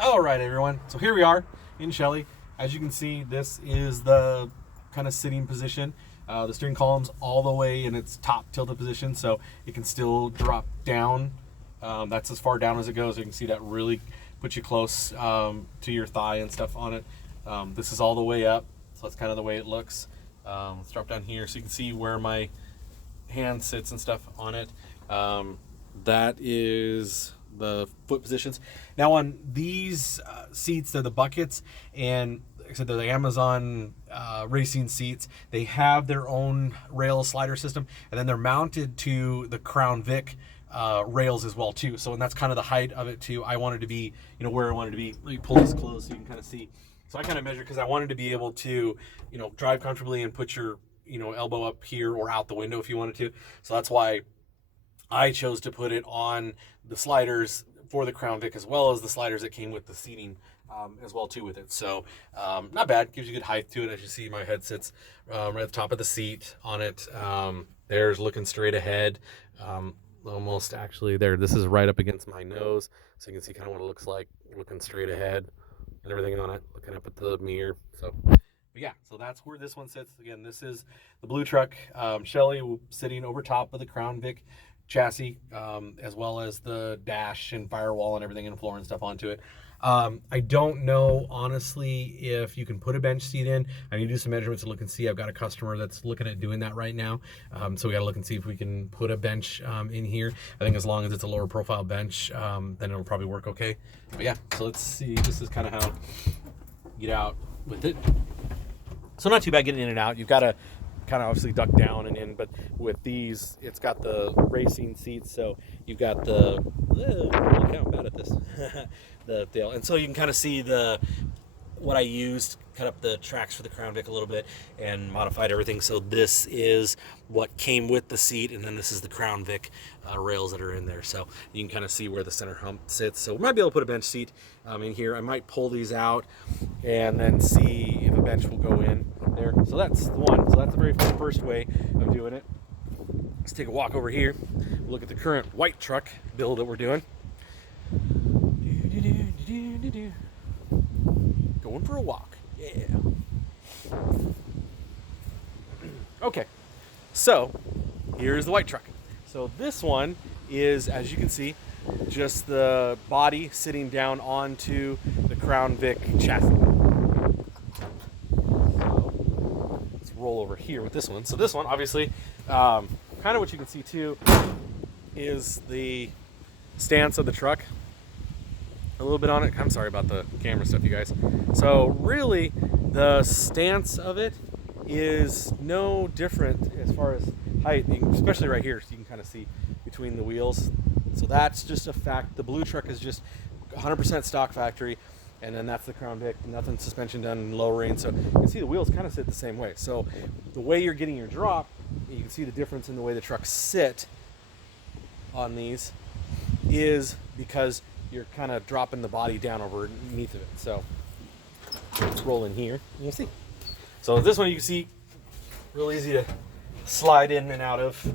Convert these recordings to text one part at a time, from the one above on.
All right, everyone. So here we are in Shelly. As you can see, this is the kind of sitting position. The steering column's all the way in its top tilted position, so it can still drop down. That's as far down as it goes. You can see that really puts you close to your thigh and stuff on it. This is all the way up, so that's kind of the way it looks. Let's drop down here so you can see where my hand sits and stuff on it. That is the foot positions. Now on these seats, they're the buckets, and like I said, they're the Amazon racing seats. They have their own rail slider system, and then they're mounted to the Crown Vic rails as well too. So, and that's kind of the height of it too. I wanted to be, where I wanted to be. Let me pull this close so you can kind of see. So I kind of measured because I wanted to be able to, drive comfortably and put your, elbow up here or out the window if you wanted to. So that's why I chose to put it on the sliders for the Crown Vic as well as the sliders that came with the seating as well too with it. So not bad. Gives you good height to it. As you see, my head sits right at the top of the seat on it. There's looking straight ahead. Almost actually there. This is right up against my nose, so you can see kind of what it looks like looking straight ahead and everything on it. Looking up at the mirror. So. But yeah, so that's where this one sits. Again, this is the blue truck. Shelly sitting over top of the Crown Vic chassis, as well as the dash and firewall and everything and floor and stuff onto it. I don't know, honestly, if you can put a bench seat in. I need to do some measurements to look and see. I've got a customer that's looking at doing that right now. So we got to look and see if we can put a bench in here. I think as long as it's a lower profile bench, then it'll probably work okay. But yeah, so let's see. This is kind of how you get out with it. So not too bad getting in and out. You've got to kind of obviously duck down and in, but with these, it's got the racing seats, so you've got the, look how I'm bad at this, the tail. And so you can kind of see what I used, cut up the tracks for the Crown Vic a little bit and modified everything. So this is what came with the seat, and then this is the Crown Vic rails that are in there. So you can kind of see where the center hump sits. So we might be able to put a bench seat in here. I might pull these out and then see if a bench will go in there. So that's the one. So that's the very first way of doing it. Let's take a walk over here. Look at the current white truck build that we're doing. Going for a walk. Yeah. Okay, so here's the white truck. So this one is, as you can see, just the body sitting down onto the Crown Vic chassis. So let's roll over here with this one. So this one, obviously, kind of what you can see too is the stance of the truck. A little bit on it. I'm sorry about the camera stuff, you guys. So really, the stance of it is no different as far as height, especially right here, so you can kind of see between the wheels. So that's just a fact. The blue truck is just 100% stock factory, and then that's the Crown Vic. Nothing suspension done, lowering. So you can see the wheels kind of sit the same way. So the way you're getting your drop, you can see the difference in the way the trucks sit on these is because you're kind of dropping the body down underneath of it. So let's roll in here. You'll see. So this one you can see real easy to slide in and out of.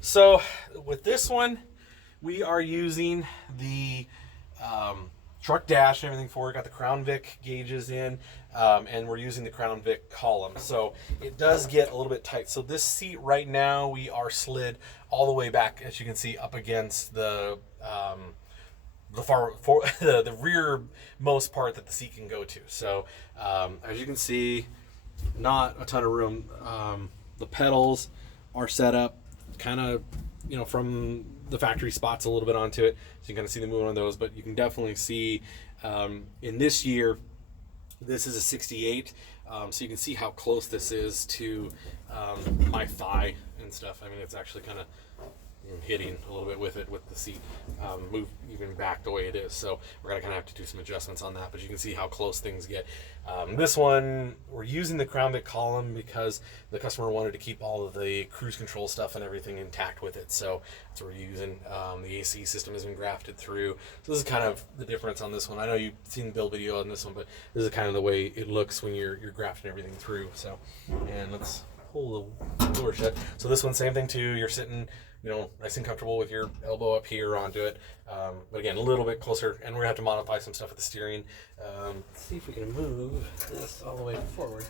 So with this one, we are using the truck dash and everything for it. Got the Crown Vic gauges in, and we're using the Crown Vic column. So it does get a little bit tight. So this seat right now, we are slid all the way back, as you can see, up against the the rearmost part that the seat can go to. So as you can see, not a ton of room. The pedals are set up kind of, from the factory spots a little bit onto it, so you can kind of see the movement on those. But you can definitely see in this year, this is a 68, so you can see how close this is to my thigh and stuff. I mean, it's actually kind of hitting a little bit with it with the seat move even back the way it is. So we're gonna kind of have to do some adjustments on that, but you can see how close things get. This one, we're using the Crown Vic column because the customer wanted to keep all of the cruise control stuff and everything intact with it. So that's what we're using. The AC system has been grafted through. So this is kind of the difference on this one. I know you've seen the build video on this one, but this is kind of the way it looks when you're grafting everything through. So, and let's pull the door shut. So this one, same thing too. You're sitting nice and comfortable with your elbow up here onto it. But again, a little bit closer, and we're gonna have to modify some stuff with the steering. Let's see if we can move this all the way forward.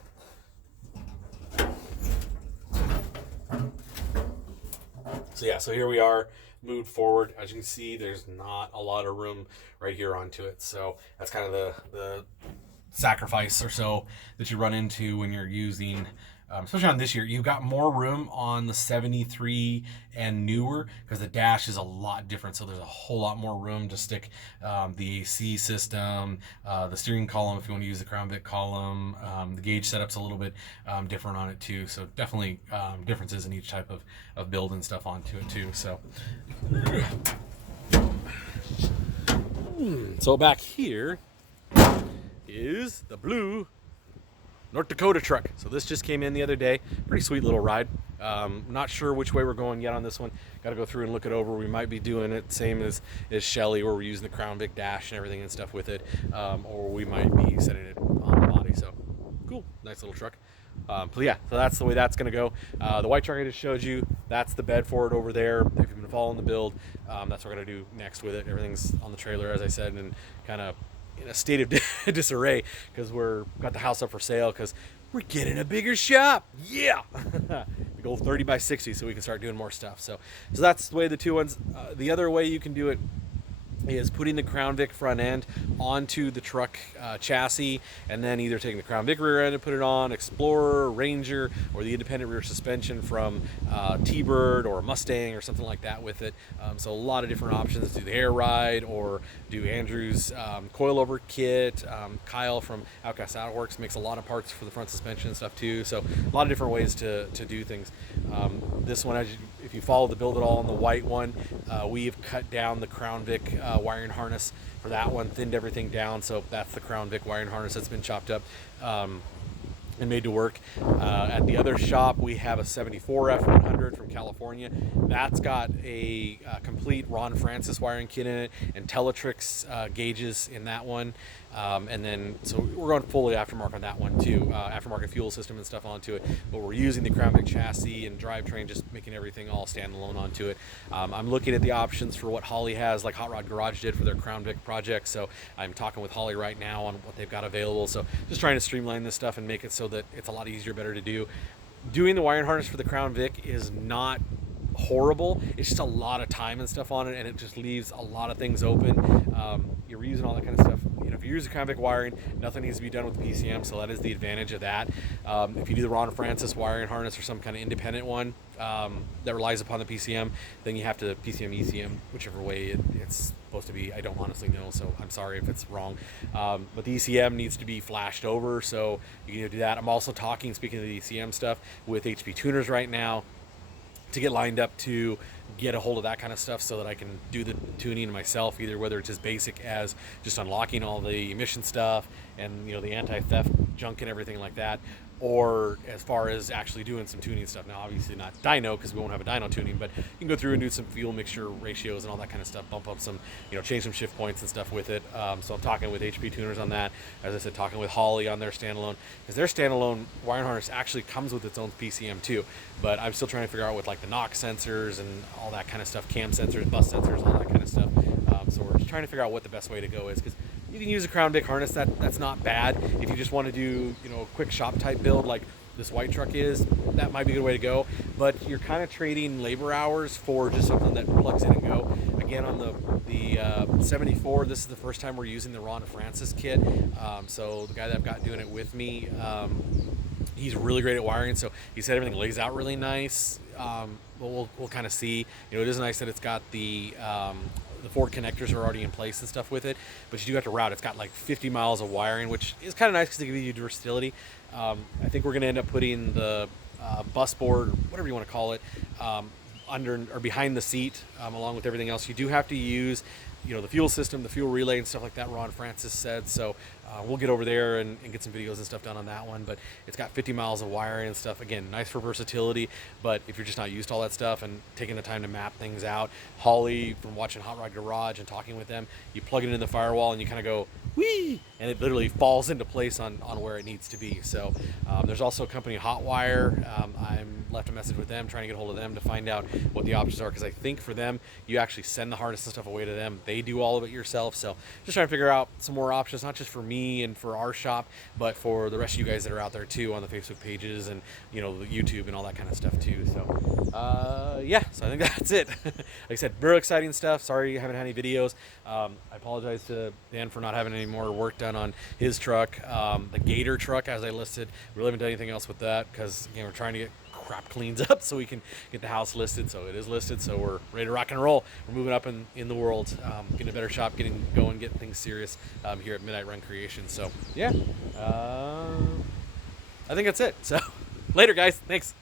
So yeah, so here we are, moved forward. As you can see, there's not a lot of room right here onto it. So that's kind of the sacrifice or so that you run into when you're using, especially on this year. You've got more room on the 73 and newer because the dash is a lot different. So there's a whole lot more room to stick the AC system, the steering column if you want to use the Crown Vic column. The gauge setup's a little bit different on it too. So definitely differences in each type of build and stuff onto it too. So back here is the blue North Dakota truck. So this just came in the other day. Pretty sweet little ride. Not sure which way we're going yet on this one. Got to go through and look it over. We might be doing it same as Shelly, where we're using the Crown Vic dash and everything and stuff with it, or we might be setting it on the body. So cool, nice little truck. So yeah, so that's the way that's going to go. The white truck I just showed you, that's the bed for it over there. If you've been following the build, that's what we're going to do next with it. Everything's on the trailer, as I said, and kind of in a state of disarray because we're got the house up for sale because we're getting a bigger shop. Yeah. We go 30 by 60 so we can start doing more stuff. So that's the way the two ones. The other way you can do it is putting the Crown Vic front end onto the truck chassis, and then either taking the Crown Vic rear end and put it on, Explorer, Ranger, or the independent rear suspension from T-Bird or Mustang or something like that with it. So a lot of different options. Do the air ride or do Andrew's coilover kit. Kyle from Outcast Outworks makes a lot of parts for the front suspension and stuff too. So a lot of different ways to do things. This one, if you follow the build it all on the white one, we've cut down the Crown Vic wiring harness for that one, thinned everything down, so that's the Crown Vic wiring harness that's been chopped up and made to work. At the other shop, we have a 74 F100 from California. That's got a complete Ron Francis wiring kit in it and Teletrix gauges in that one. And then, so we're going fully aftermarket on that one too, aftermarket fuel system and stuff onto it. But we're using the Crown Vic chassis and drivetrain, just making everything all standalone onto it. I'm looking at the options for what Holly has, like Hot Rod Garage did for their Crown Vic project. So I'm talking with Holly right now on what they've got available. So just trying to streamline this stuff and make it so that it's a lot easier, better to do. Doing the wiring harness for the Crown Vic is not horrible. It's just a lot of time and stuff on it, and it just leaves a lot of things open. You're reusing all that kind of stuff. If you use the Crown Vic wiring, nothing needs to be done with the PCM, so that is the advantage of that. If you do the Ron Francis wiring harness or some kind of independent one that relies upon the PCM, then you have to PCM, ECM, whichever way it's supposed to be. I don't honestly know, so I'm sorry if it's wrong. But the ECM needs to be flashed over, so you can do that. I'm also talking, speaking of the ECM stuff, with HP tuners right now to get lined up to get a hold of that kind of stuff so that I can do the tuning myself, either whether it's as basic as just unlocking all the emission stuff and the anti-theft junk and everything like that, or as far as actually doing some tuning stuff. Now obviously not dyno because we won't have a dyno tuning, but you can go through and do some fuel mixture ratios and all that kind of stuff, bump up some, change some shift points and stuff with it. So I'm talking with HP tuners on that. As I said, talking with Holly on their standalone, because their standalone wiring harness actually comes with its own PCM too, but I'm still trying to figure out with like the knock sensors and all that kind of stuff, cam sensors, bus sensors, all that kind of stuff. So we're just trying to figure out what the best way to go is, because you can use a Crown Vic harness, that's not bad. If you just want to do, a quick shop type build like this white truck is, that might be a good way to go. But you're kind of trading labor hours for just something that plugs in and go. Again, on the 74, this is the first time we're using the Ron Francis kit. So the guy that I've got doing it with me, he's really great at wiring. So he said everything lays out really nice. But we'll kind of see. It is nice that it's got the Ford connectors are already in place and stuff with it, but you do have to route. It's got like 50 miles of wiring, which is kind of nice because they give you versatility. I think we're going to end up putting the bus board, or whatever you want to call it, under or behind the seat, along with everything else. You do have to use the fuel system, the fuel relay and stuff like that, Ron Francis said. So we'll get over there and get some videos and stuff done on that one. But it's got 50 miles of wiring and stuff. Again, nice for versatility. But if you're just not used to all that stuff and taking the time to map things out, Holly, from watching Hot Rod Garage and talking with them, you plug it in the firewall and you kind of go, whee, and it literally falls into place on where it needs to be. So there's also a company, Hotwire. I'm left a message with them, trying to get hold of them to find out what the options are, because I think for them, you actually send the harness and stuff away to them. They do all of it yourself. So just trying to figure out some more options, not just for me and for our shop, but for the rest of you guys that are out there too, on the Facebook pages and, you know, the YouTube and all that kind of stuff too. So yeah, so I think that's it. Like I said, real exciting stuff. Sorry you haven't had any videos. I apologize to Dan for not having any more work done on his truck. The Gator truck, as I listed, we really haven't done anything else with that, because, you know, we're trying to get crap cleans up so we can get the house listed. So it is listed, so we're ready to rock and roll. We're moving up in the world, getting a better shop, getting things serious here at Midnight Run Creation. So yeah, I think that's it. So later, guys. Thanks.